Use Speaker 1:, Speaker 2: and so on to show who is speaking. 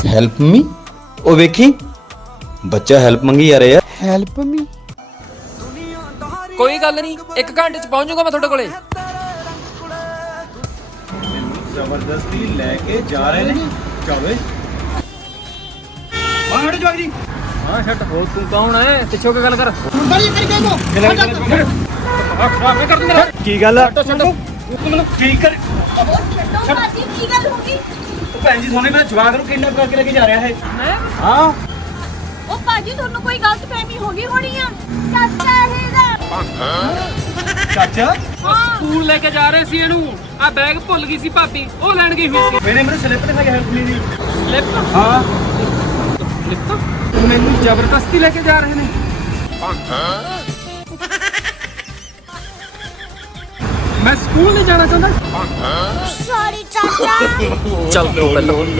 Speaker 1: Help me. ਉਹ ਵੇਖੀ ਬੱਚਾ ਹੈਲਪ ਮੰਗੀ ਜਾ ਰਿਹਾ। Help me.
Speaker 2: ਕੋਈ ਗੱਲ ਨਹੀਂ, 1 ਘੰਟੇ ਚ ਪਹੁੰਚ ਜਾਊਗਾ ਮੈਂ ਤੁਹਾਡੇ ਕੋਲੇ।
Speaker 1: ਜ਼ਬਰਦਸਤੀ ਲੈ ਕੇ ਜਾ ਰਹੇ ਨੇ। ਚਾਵੇ ਮਾਰ ਜਵਾਗ ਜੀ।
Speaker 2: ਹਾਂ ਛੱਡ, ਹੋ ਤੂੰ ਕੌਣ ਹੈ? ਪਿੱਛੋਂ ਕੀ ਗੱਲ ਕਰ।
Speaker 1: ਕੀ ਗੱਲ ਆ?
Speaker 2: ਛੱਡੋ
Speaker 1: ਠੀਕ ਕਰ।
Speaker 3: ਬਾਜੀ ਕੀ ਗੱਲ ਹੋ ਗਈ?
Speaker 1: ਭੈਣ ਜੀ ਸੋਨੇ ਮੇਰੇ ਜਵਾਗ ਨੂੰ ਕਿਡਨੈਪ ਕਰਕੇ ਲੈ ਕੇ ਜਾ ਰਿਹਾ ਹੈ।
Speaker 2: ਮੈਂ
Speaker 1: ਹਾਂ
Speaker 3: ਉਹ ਬਾਜੀ ਤੁਹਾਨੂੰ ਕੋਈ ਗਲਤਫਹਿਮੀ ਹੋ ਗਈ ਹੋਣੀ ਆ। ਚਾਚਾ ਇਹਦਾ
Speaker 1: ਚਾਚਾ
Speaker 2: ਸਕੂਲ ਲੈ ਕੇ ਜਾ ਰਹੇ ਸੀ ਇਹਨੂੰ। ਆ ਬੈਗ ਭੁੱਲ ਗਈ ਸੀ ਭਾਬੀ, ਉਹ ਲੈਣ ਗਈ ਹੋਈ ਸੀ।
Speaker 1: ਮੇਰੇ ਮੈਨੂੰ ਸਲਿੱਪ ਦਿਖਾ ਕੇ ਹੈਲਪ ਮੀ ਦੀ।
Speaker 2: ਲਿਪ
Speaker 1: ਹਾਂ
Speaker 2: ਲਿਪ ਮੈਨੂੰ ਜ਼ਬਰਦਸਤੀ ਲੈ ਕੇ ਜਾ ਰਹੇ ਨੇ। ਮੈਂ ਸਕੂਲ ਨਹੀਂ ਜਾਣਾ ਚਾਹੁੰਦਾ।
Speaker 3: ਸੌਰੀ ਚਾਚਾ।
Speaker 2: ਚੱਲ ਤੂੰ ਪਹਿਲਾਂ